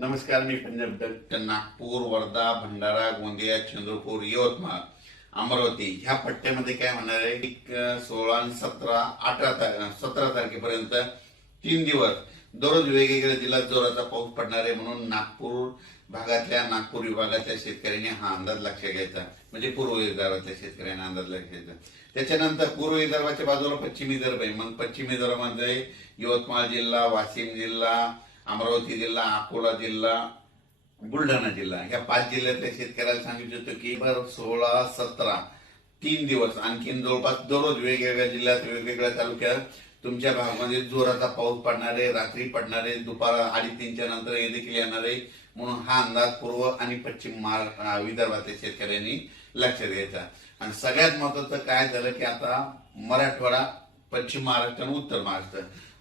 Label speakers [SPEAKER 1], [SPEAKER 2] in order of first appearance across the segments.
[SPEAKER 1] नमस्कार मी पंजाब नागपूर वर्धा भंडारा गोंदिया चंद्रपूर यवतमाळ अमरावती ह्या पट्ट्यामध्ये काय होणार आहे? एक सोळा आणि सतरा अठरा तार- सतरा तारखेपर्यंत तीन दिवस दररोज वेगवेगळ्या जिल्ह्यात जोराचा पाऊस पडणार आहे म्हणून नागपूर भागातल्या नागपूर विभागातल्या शेतकऱ्यांनी हा अंदाज लक्षात घ्यायचा. म्हणजे पूर्व विदर्भातल्या शेतकऱ्यांनी अंदाज लक्षात घ्यायचा. त्याच्यानंतर पूर्व विदर्भाच्या बाजूला पश्चिम विदर्भ आहे. मग पश्चिम विदर्भामध्ये यवतमाळ जिल्हा वाशिम जिल्हा अमरावती जिल्हा अकोला जिल्हा बुलढाणा जिल्हा. ह्या पाच जिल्ह्यातल्या शेतकऱ्याला सांगितलं होतं की भर सोळा सतरा तीन दिवस आणखीन जवळपास दररोज वेगवेगळ्या जिल्ह्यात वेगवेगळ्या तालुक्यात तुमच्या भागामध्ये जोराचा पाऊस पडणारे रात्री पडणारे दुपार अडी तीनच्या नंतर हे देखील येणारे. म्हणून हा अंदाज पूर्व आणि पश्चिम महाराष्ट्र विदर्भातल्या शेतकऱ्यांनी लक्ष द्यायचा आणि सगळ्यात महत्वाचं काय झालं की आता मराठवाडा पश्चिम महाराष्ट्र आणि उत्तर महाराष्ट्र.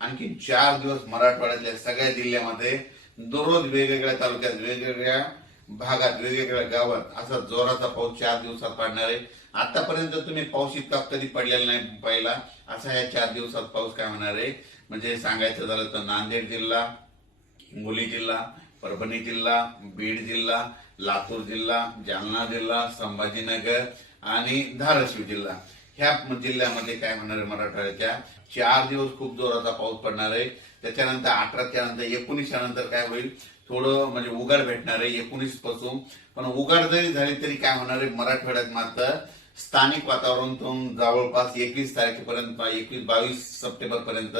[SPEAKER 1] आणखी चार दिवस मराठवाड्यातल्या सगळ्या जिल्ह्यामध्ये दररोज वेगवेगळ्या तालुक्यात वेगवेगळ्या भागात वेगवेगळ्या गावात असा जोराचा पाऊस चार दिवसात पडणार. आहे आतापर्यंत तुम्ही पाऊस इतका कधी पडलेला नाही पहिला. असा या चार दिवसात पाऊस काय होणार आहे? म्हणजे सांगायचं झालं तर नांदेड जिल्हा हिंगोली जिल्हा परभणी जिल्हा बीड जिल्हा लातूर जिल्हा जालना जिल्हा संभाजीनगर आणि धाराशिव जिल्हा. ह्या जिल्ह्यामध्ये काय होणार आहे मराठवाड्याच्या? चार दिवस खूप जोराचा पाऊस पडणार आहे. त्याच्यानंतर अठराच्या नंतर एकोणीसच्या नंतर काय होईल? थोडं म्हणजे उघड भेटणार आहे एकोणीसपासून. पण उघड जरी झाली तरी काय होणार आहे? मराठवाड्यात मात्र स्थानिक वातावरणातून जवळपास एकवीस तारखेपर्यंत एकवीस बावीस सप्टेंबर पर्यंत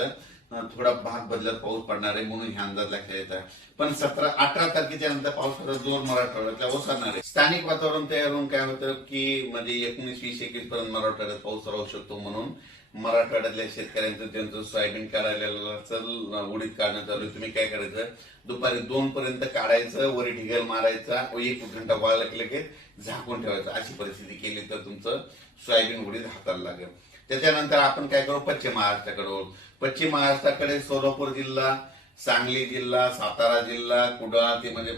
[SPEAKER 1] थोडा भाग बदलत पाऊस पडणार आहे म्हणून हे अंदाज लक्षात येतात पण सतरा अठरा तारखेच्या नंतर पाऊस जोर मराठवाड्यातला ओसरणार आहे. स्थानिक वातावरण तयार होऊन काय होतं की म्हणजे एकोणीस वीस एकवीस पर्यंत मराठवाड्यात पाऊस राहू शकतो म्हणून मराठवाड्यातल्या शेतकऱ्यांचं त्यांचं सोयाबीन काढायला उडीत काढणं चालू तुम्ही काय करायचं? दुपारी दोन पर्यंत काढायचं वरी ढिगल मारायचा व एक घंटा वाळला की लगेच झाकून ठेवायचं. अशी परिस्थिती केली तर तुमचं सोयाबीन उडीत हाताला लागेल. त्याच्यानंतर आपण काय करू? पश्चिम महाराष्ट्राकडे पश्चिम महाराष्ट्राकडे सोलापूर जिल्हा सांगली जिल्हा सातारा जिल्हा कुडाळ ते म्हणजे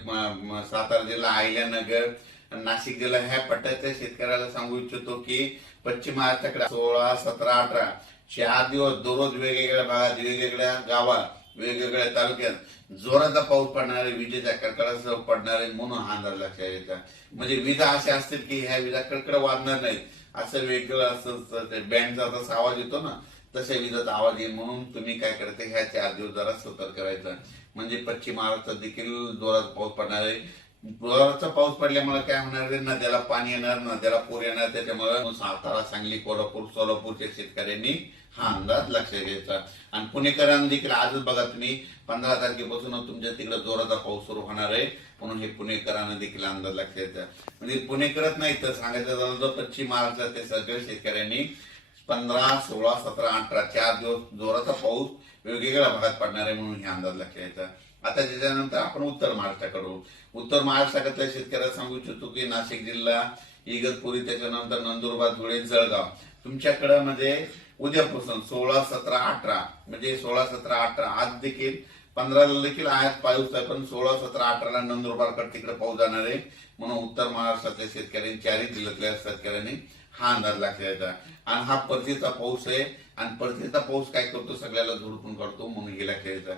[SPEAKER 1] सातारा जिल्हा अहिल्यानगर नाशिक जिल्हा ह्या पट्ट्याच्या शेतकऱ्याला सांगू इच्छितो की पश्चिम महाराष्ट्राकडे सोळा सतरा अठरा चार दिवस दररोज वेगवेगळ्या भागात वेगवेगळ्या गावात वेगवेगळ्या तालुक्यात जोराचा पाऊस पडणार आहे विजेच्या कडकडासह पडणार आहे म्हणून हा अंदाज लक्षात यायचा म्हणजे विजा अशा असतील की ह्या विजा कडकड वाढणार नाहीत. असं वेगळं असं बँडचा जसा आवाज येतो ना तशा विजाचा आवाज येईल म्हणून तुम्ही काय करता ह्या चार दिवस जरा सतर्क करायचं म्हणजे पश्चिम महाराष्ट्रात देखील जोरात पाऊस पडणार आहे जोराचा पाऊस पडल्यामुळे काय होणार आहे नद्याला पाणी येणार नद्याला पूर येणार. त्याच्यामुळे सातारा सांगली कोल्हापूर सोलापूरच्या शेतकऱ्यांनी हा अंदाज लक्षात घ्यायचा. आणि पुणेकरांना देखील आजच बघा तुम्ही पंधरा तारखेपासून तुमच्या तिकडे जोराचा पाऊस सुरू होणार आहे. म्हणून हे पुणेकरांना देखील अंदाज लक्षात घ्यायचा म्हणजे पुणेकरच नाही तर सांगायचं झालं तर पश्चिम महाराष्ट्रातल्या सगळ्या शेतकऱ्यांनी पंधरा सोळा सतरा अठरा चार दिवस जोराचा पाऊस वेगवेगळ्या भागात पडणार आहे म्हणून हे अंदाज लक्षात घ्यायचा आता त्याच्यानंतर आपण उत्तर महाराष्ट्राकडून. उत्तर महाराष्ट्राकडल्या शेतकऱ्याला सांगू इच्छितो की नाशिक जिल्हा इगतपुरी त्याच्यानंतर नंदुरबार धुळे जळगाव. तुमच्याकडं म्हणजे उद्यापासून सोळा सतरा अठरा म्हणजे सोळा सतरा अठरा आज देखील पंधराला देखील आज पाऊस आहे पण सोळा सतरा अठराला नंदुरबारकडे तिकडे पाऊस जाणार आहे. म्हणून उत्तर महाराष्ट्रातल्या शेतकऱ्यांनी चारही जिल्ह्यातल्या शेतकऱ्यांनी हा अंदाज लक्षात आणि हा परतीचा पाऊस आहे. आणि परतीचा पाऊस काय करतो? सगळ्याला झुडपून काढतो म्हणून हे लक्षात